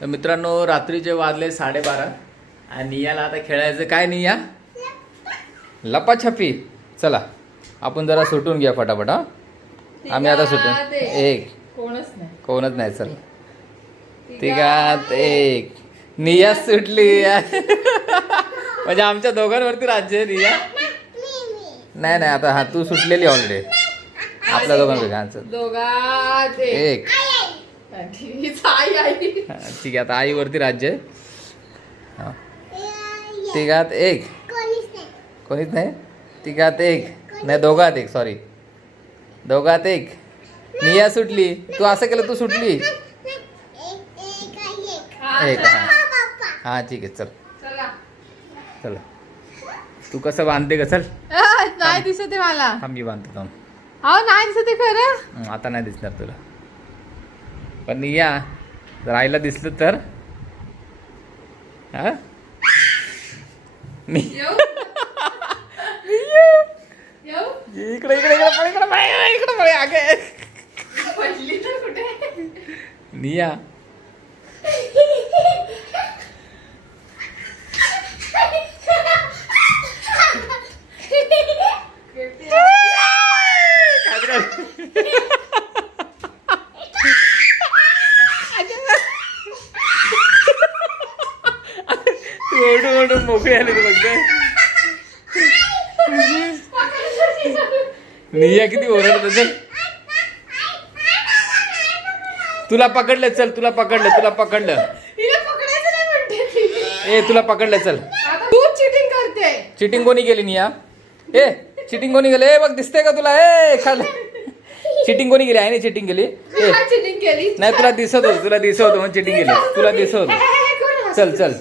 तर मित्रांनो रात्रीचे वाजले 12:30 आणि नियाला आता खेळायचं काय निया लपाछपी. चला आपण जरा सुटून घ्या फटाफट. हा आम्ही आता सुटून एक कोणच नाही. चल तिघात एक. निया सुटली म्हणजे आमच्या दोघांवरती राज्य आहे निया. नाही नाही आता हा तू सुटलेली ऑलरेडी आपल्या दोघांपैकी एक. ठीक आहे आता आईवरती राज्य आहे. तिघात एक कोणीच नाही. तिघात एक नाही दोघात एक. सॉरी दोघात एक. निया सुटली. तू असं केलं तू सुटली एक. हा ठीक आहे चल चल. तू कसं बांधते का? चल नाही दिसत मला. मी बांधतो थांब. नाही दिसत खरं. आता नाही दिसणार तुला पण निया जर आईला दिसलं तर हा इकडे इकडे इकडे आगे निया ओढून मोकळी आली तू बघ. निया किती ओरडत असेल. तुला पकडलं चल. तुला पकडलं ए तुला पकडलं चल. तू चिटिंग करते. चिटिंग कोणी केली निया? ए चिटिंग कोणी केली? ए बघ दिसते का तुला? ए खाल चिटिंग कोणी केली? आहे नाही चिटिंग केली. ए चिटिंग केली नाही तुला दिसत होतं म्हणून चिटिंग केली. तुला दिसत होतं. चल चल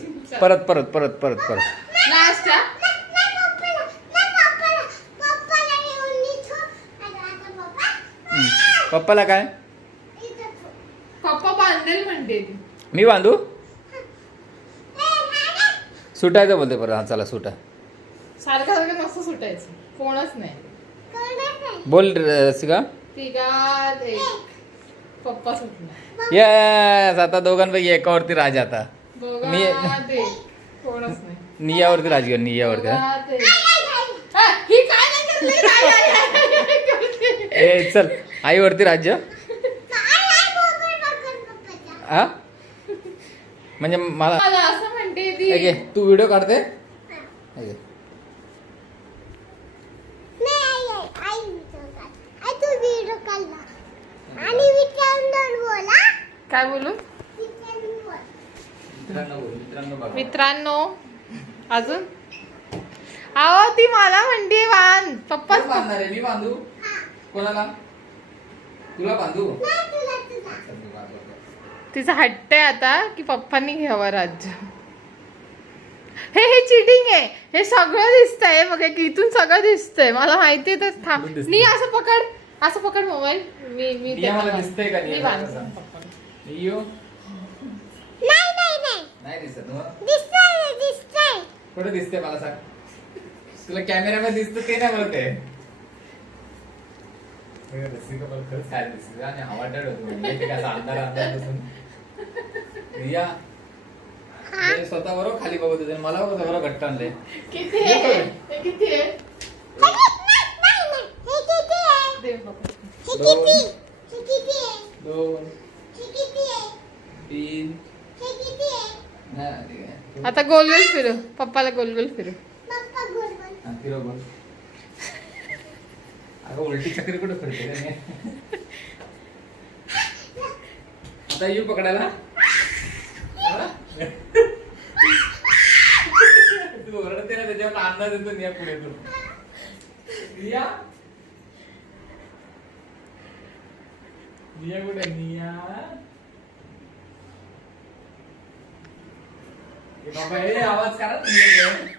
परत पप्पाला काय? पप्पा बांधेल म्हणते. मी बांधू? सुटायचं बोलते परत. हा चला सुटा. सारखं मस्त सुटायचं. कोणच नाही. बोल रसिका. तिघात एक. पप्पा सुटला. येस आता दोघांपैकी एकावरती राज. आता दोघात एक. कोणच नाही. नियावरती राज घेऊन. नियावरती दोघात एक. ही काय नाही करते. ए चल आईवरती राज्य. हा म्हणजे मला असं म्हणते ती. घे तू व्हिडिओ काढते. काय बोलू? मित्रांनो अजून आहो ती मला म्हणते बांध. पप्पाच बांधणार आहे. मी बांधू? कोणाला? तुला बांधू? तिचं हट्ट आहे आता की पप्पांनी घ्यावं राज्य. हे चिटिंग आहे. हे सगळं दिसतंय बघ. इथून सगळं दिसतंय. मला माहितीये तर थांब. नी असं पकड मोबाईल. मी दिसतंय का? मी बांधतो. नाही दिसत. कुठे दिसते मला सांग. तुला कॅमेरामध्ये दिसत ते नाही मला ते. खरंच काय दिसत आणि हवाटड होतो अंधार रिया स्वतः बरोबर खाली बघत होते. मला बरोबर घट्ट आणलंय. किती आहे? दोन तीन. आता गोल फिरू. पप्पाला गोल फिरू. फिरो गोल. अगं उलटी चक्री कुठे फिरते आता येऊ पकडायला. तू ओरडते ना त्याच्यावर अंदाज येतो. निया पुढे तू निया कुठे? निया बाबा हे आवाज करा तुम्ही.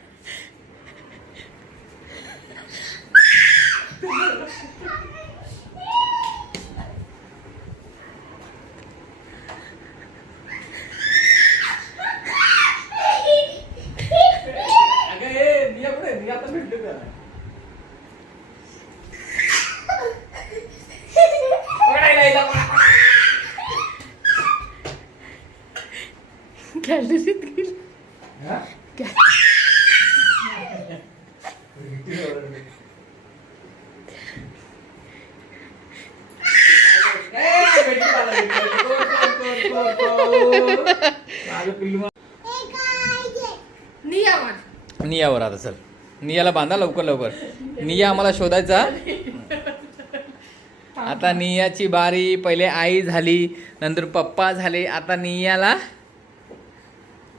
गॅलरीत गेली. नियावर आता चल, नियाला बांधा लवकर लवकर. निया आम्हाला शोधायचा. आता नियाची बारी. पहिले आई झाली, नंतर पप्पा झाले, आता नियाला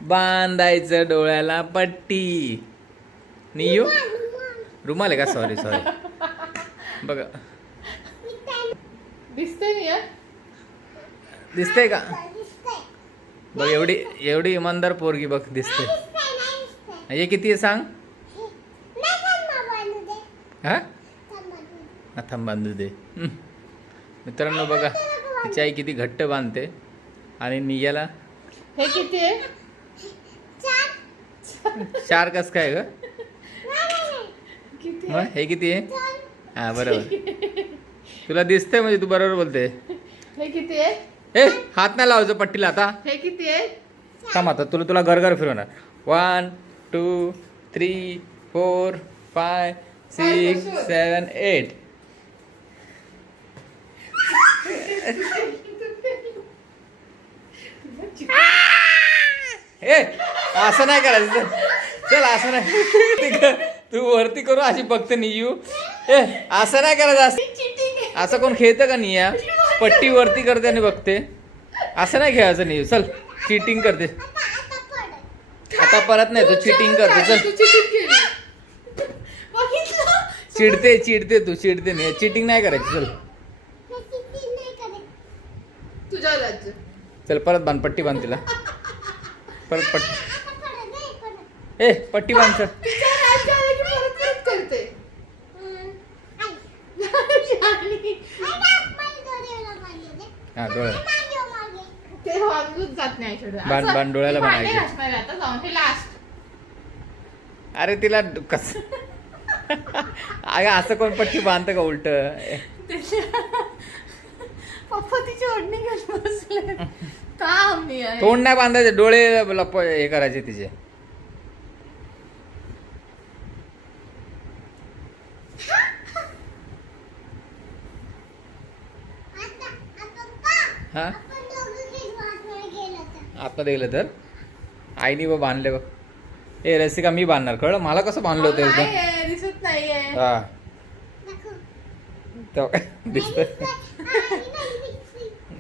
बांधायचं डोळ्याला पट्टी. नियू रुमाल आहे का? सॉरी बघा, दिसतंय निया? दिसतंय का? बघ एवढी इमानदार पोरगी बघ दिसते. हे किती आहे सांग? हा थांब बांधू दे. मित्रांनो बघा, तिची आई किती घट्ट बांधते. आणि नियाला हे किती आहे? 4 कस काय ग? किती मग हे किती आहे? हा बरोबर, तुला दिसतंय म्हणजे तू बरोबर बोलते. हे किती आहे? ए हात नाही लावायचं पट्टीला. आता हे किती आहे? थांब, आता तुला घर फिरवणार. 1 2 3 4 5 6 7 8. ए असं नाही करायचं. चल असं नाही. तू वरती करू अशी बघते नियू. ए असं नाही करायचं. असं कोण खेळतं का निया? पट्टी वरती करते आणि बघते. असं नाही खेळायचं नियू. चल चिटिंग करते. आता परत नाही, तू चिटिंग करते. चल चिडते तू, चिडते नाही. चिटिंग नाही करायची. चल तुझ्या राज्य. चल परत बांध, पट्टी बांध तिला. परत पट्टी. ए पट्टी बांध. चल करते. हा डोळा ते वाजूच जात नाही. बांध डोळ्याला बांधायचे. आता जाऊन हे लास्ट. अरे तिला कस अगं असं कोण पट्टी बांधतं का उलट? पप्पा तिची ओढणी घेऊन बसले. काम नाही आहे. तोंड नाही बांधायचे, डोळे हे करायचे तिचे. हा आता गेलं तर आईनी बघ बांधले बघ. ए रसिका मी बांधणार, कळलं मला कसं बांधलं होतं एकदम. नाहीये, दिसत नाहीये. हा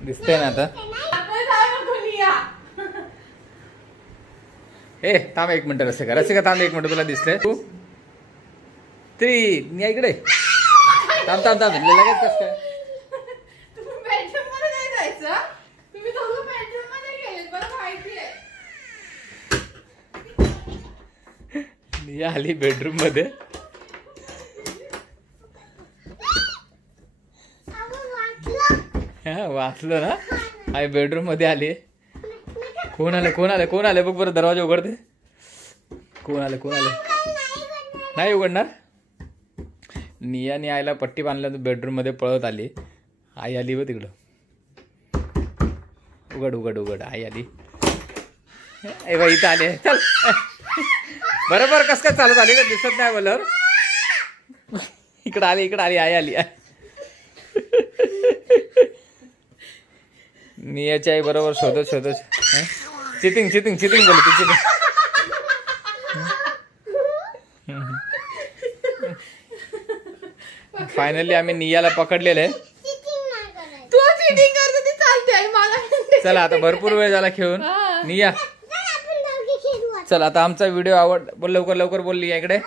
दिसतंय ना आता. आपण जाऊ नको निया. ए थांब 1 मिनिट. रसिका थांब 1 मिनिट. तुला दिसतंय? 2 3 निया इकडे थांब. लगेच कसं काय? तुम्ही बेडरूम मध्ये नाही जायचं. तुम्ही दोघं बेडरूम मध्ये गेलेत, मला माहिती आहे. निया आली बेडरूम मध्ये. हा वाचलं ना. आई बेडरूम मध्ये आली. कोण आले बघ बरं. दरवाजा उघडते. कोण आले? नाही उघडणार. नियाने आईला पट्टी बांधल्या तर बेडरूम मध्ये पळत आली. आई आली व तिकडं. उघड आई आली. ए बाई इथं आले. चल बरोबर. कस काय चालत आली का? दिसत नाही बोलवर. इकडं आली आई आली. नियाची आई बरोबर शोधत चिटिंग बोलते. चिटिंग फायनली आम्ही नियाला पकडलेलं आहे. तू चिटिंग करते ती चालते आई मला. चला आता भरपूर वेळ झाला खेळून. निया चल आता आमचा व्हिडिओ आवड. बोल लवकर बोलली इकडे.